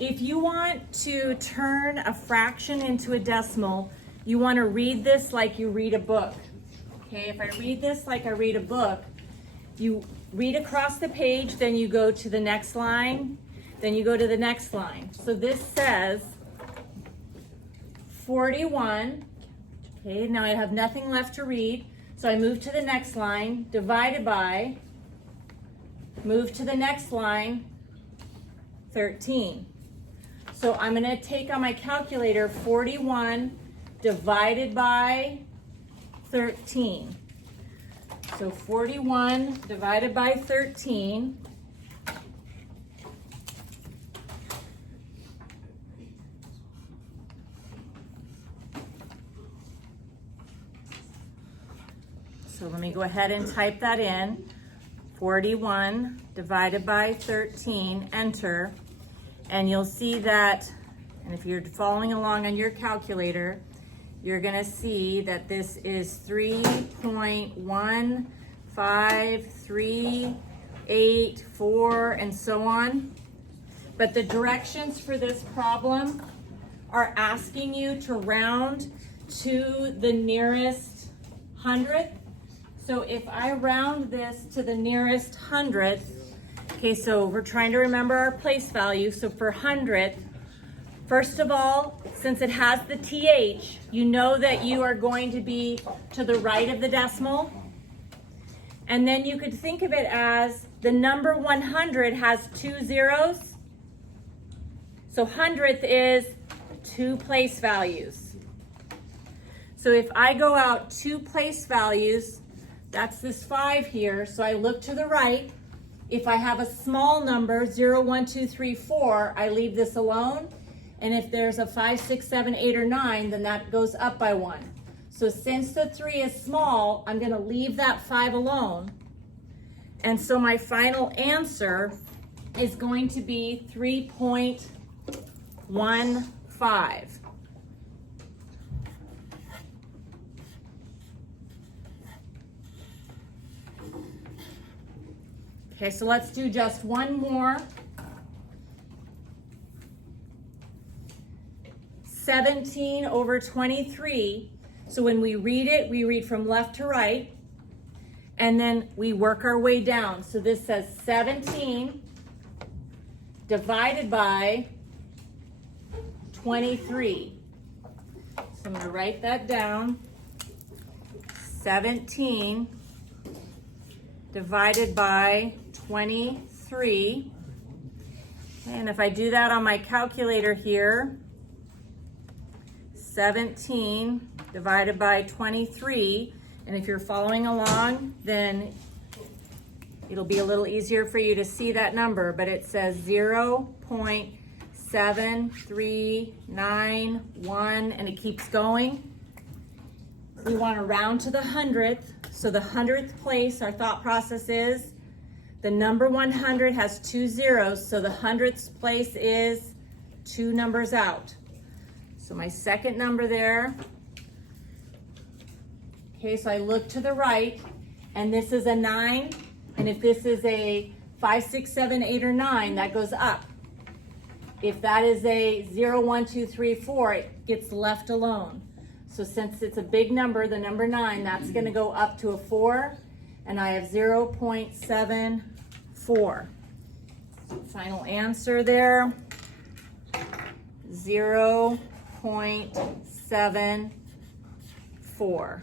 If you want to turn a fraction into a decimal, you want to read this like you read a book. Okay, if I read this like I read a book, you read across the page, then you go to the next line, then you go to the next line. So this says 41. Okay, now I have nothing left to read. So I move to the next line, divided by, move to the next line, 13. So I'm going to take on my calculator 41 divided by 13. So 41 divided by 13. So let me go ahead and type that in. 41 divided by 13, enter. And you'll see that, and if you're following along on your calculator, you're gonna see that this is 3.15384 and so on. But the directions for this problem are asking you to round to the nearest hundredth. So if I round this to the nearest hundredth, okay, so we're trying to remember our place value. So for hundredth, first of all, since it has the TH, you know that you are going to be to the right of the decimal. And then you could think of it as the number 100 has 2 zeros. So hundredth is 2 place values. So if I go out 2 place values, that's this 5 here. So I look to the right. If I have a small number, 0, 1, 2, 3, 4, I leave this alone. And if there's a 5, 6, 7, 8, or 9, then that goes up by 1. So since the 3 is small, I'm going to leave that 5 alone. And so my final answer is going to be 3.15. Okay, so let's do just one more. 17 over 23. So when we read it, we read from left to right, and then we work our way down. So this says 17 divided by 23. So I'm going to write that down. 17 divided by 23. And if I do that on my calculator here, 17 divided by 23, and if you're following along, then it'll be a little easier for you to see that number, but it says 0.7391, and it keeps going. We want to round to the hundredth. So the hundredth place, our thought process is the number 100 has 2 zeros, so the hundredth place is 2 numbers out. So my second number there. Okay, so I look to the right, and this is a 9, and if this is a 5, 6, 7, 8, or 9, that goes up. If that is a 0, 1, 2, 3, 4, it gets left alone. So since it's a big number, the number 9, that's going to go up to a 4, and I have 0.74. Final answer there, 0.74.